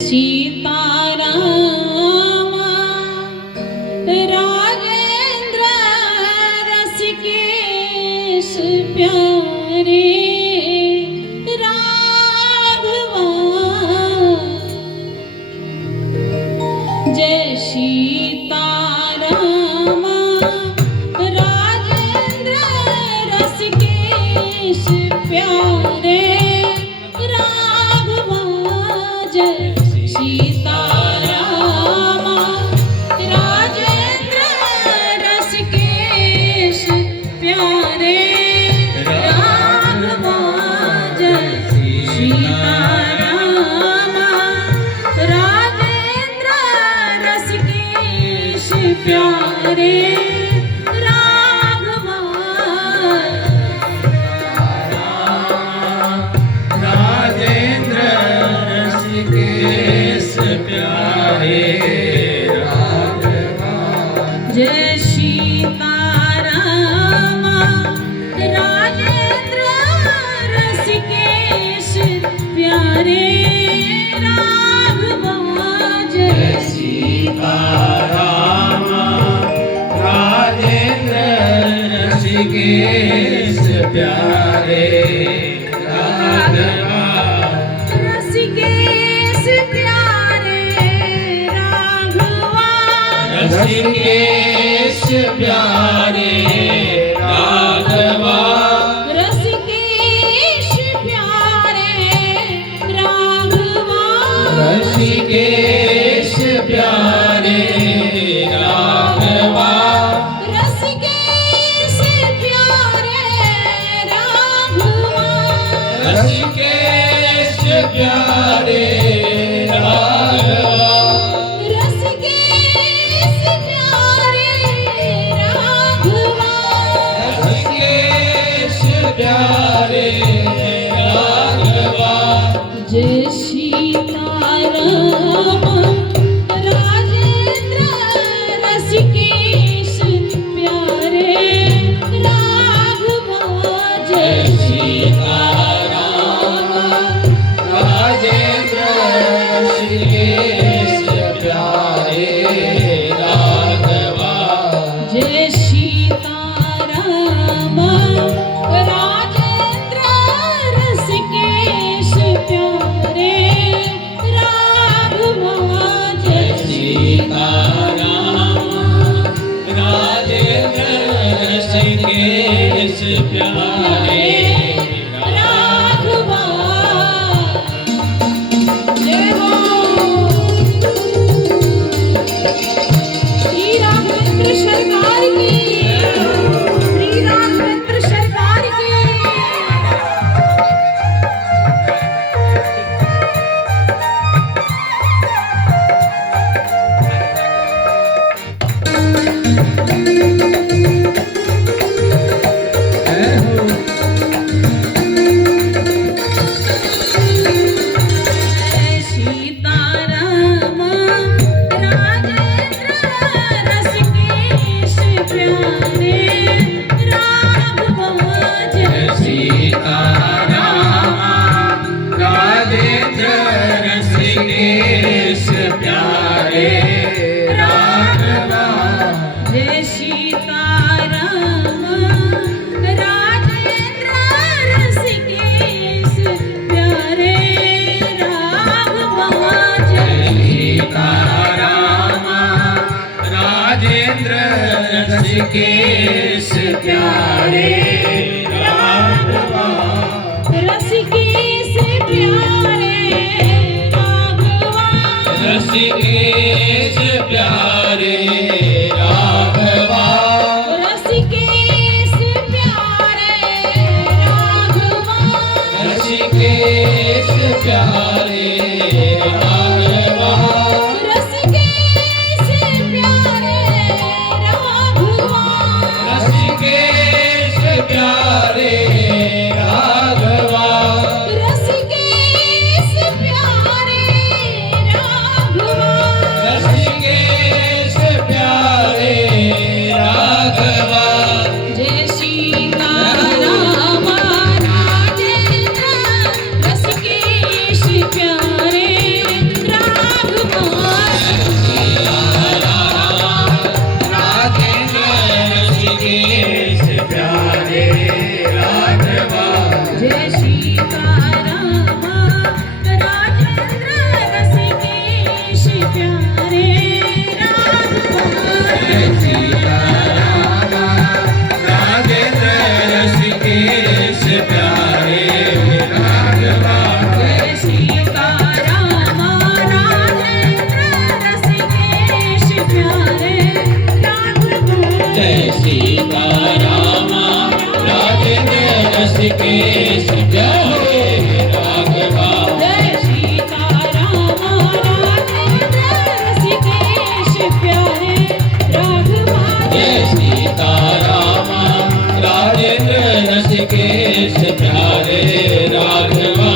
सीतारामा राजेंद्र रसिकेश प्यारे राघवा। जय सीतारामा राजेंद्र रसिकेश प्यारे राघवा। जय सीतारामा राजेंद्र रसिकेश प्यारे राघवा। जय सीतारामा राजेंद्र रसिकेश प्यारे राघवा। राजेंद्र रसिकेश प्यारे राघवा। जय सीतारामा राजेंद्र रसिकेश प्यारे राघवा। जय सीतारामा राजेंद्र रसिकेश प्यारे राघवा। रसिकेश प्यारे राघवा। रसिकेश प्यारे राघवा। रसिकेश प्यारे राघवा। रसिकेश प्यारे राघवा। रसिकेश प्यारे राघवा। रसिकेश प्यारे राघवा। रसिकेश प्यारे राघवा। रसिकेश प्यारे राघवा। जय सीतारामा राजेंद्र रसिकेश प्यारे राघवा। जय सीतारामा राजेंद्र रसिकेश प्यारे राघवा। जय सीतारामा राजेंद्र रसिकेश प्यारे राघवा। जय सीतारामा राजेंद्र रसिकेश प्यारे राघवा। जय हो श्री राघवेंद्र सरकार की। श्री राघवेंद्र सरकार की। जय सीतारामा राजेंद्र रसिकेश प्यारे राघवा। जय सीतारामा राजेंद्र रसिकेश प्यारे राघवा। जय सीतारामा राजेंद्र रसिकेश प्यारे राघवा। जय सीतारामा राजेंद्र रसिकेश प्यारे राघवा। रसिकेश प्यारे राघवा। रसिकेश प्यारे राघवा। रसिकेश प्यारे राघवा। रसिकेश प्यारे राघवा। रसिकेश प्यारे राघवा। रसिकेश प्यारे राघवा। रसिकेश प्यारे राघवा। रसिकेश प्यारे ऋषिकेश प्यारे राघवा जय सीताराम राजेंद्र ऋषिकेश प्यारे राघवा जय सीताराम राजेंद्र ऋषिकेश प्यारे राघवा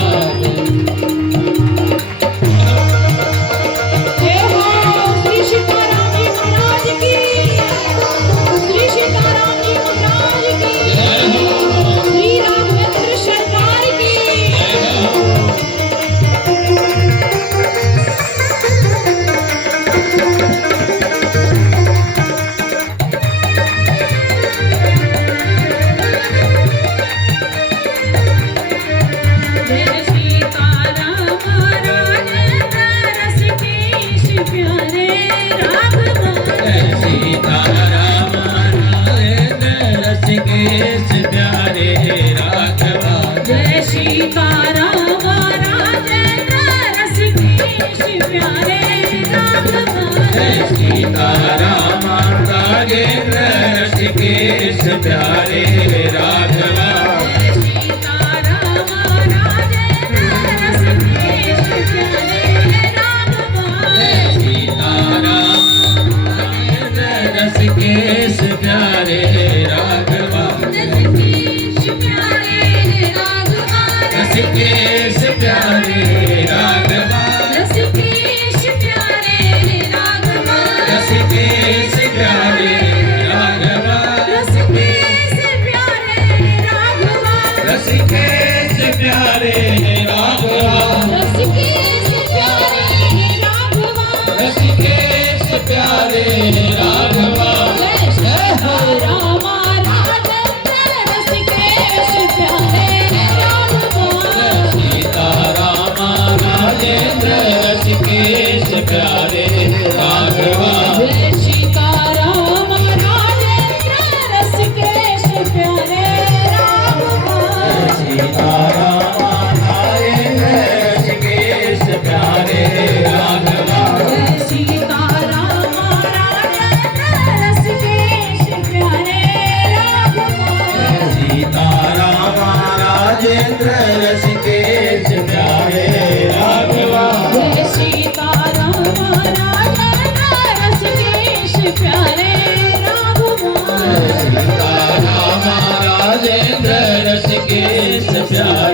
जय हो श्री सीताराम जी महाराज की श्री सीताराम जी महाराज की जय हो श्री राघवेंद्र सरकार की जय सीताराम राजेंद्र ऋषिकेश प्यारे राघवा जय सीताराम राजेंद्र ऋषिकेश प्यारे राघवा जय सीताराम राजेंद्र ऋषिकेश प्यारे राघवा जय सीताराम राजेंद्र ऋषिकेश प्यारे राघवा जय सीताराम राजेंद्र ऋषिकेश प्यारे राघवा जय सीताराम राजेंद्र ऋषिकेश प्यारे राघवा ऋषिकेश प्यारे राघवा ऋषिकेश प्यारे राघवा ऋषिकेश प्यारे राघवा ऋषिकेश प्यारे राघवा ऋषिकेश प्यारे राघवा ऋषिकेश प्यारे राघवा ऋषिकेश प्यारे राघवा ऋषिकेश प्यारे राघवा जय सीताराम राजेंद्र ऋषिकेश प्यारे राघवा सीताराम राजेंद्र ऋषिकेश प्यारे राघवा जय सीताराम राजेंद्र ऋषिकेश प्यारे राघवा सीताराम राजेंद्र ऋषिकेश प्यारे राघवा जय सीताराम राजेंद्र ऋषिकेश प्यारे राघवा सीताराम राजेंद्र ऋषिकेश प्यारे राघवा जय सीताराम राजेंद्र ऋषिकेश प्यारे राघवा सीताराम राजेंद्र ऋषिकेश प्यारे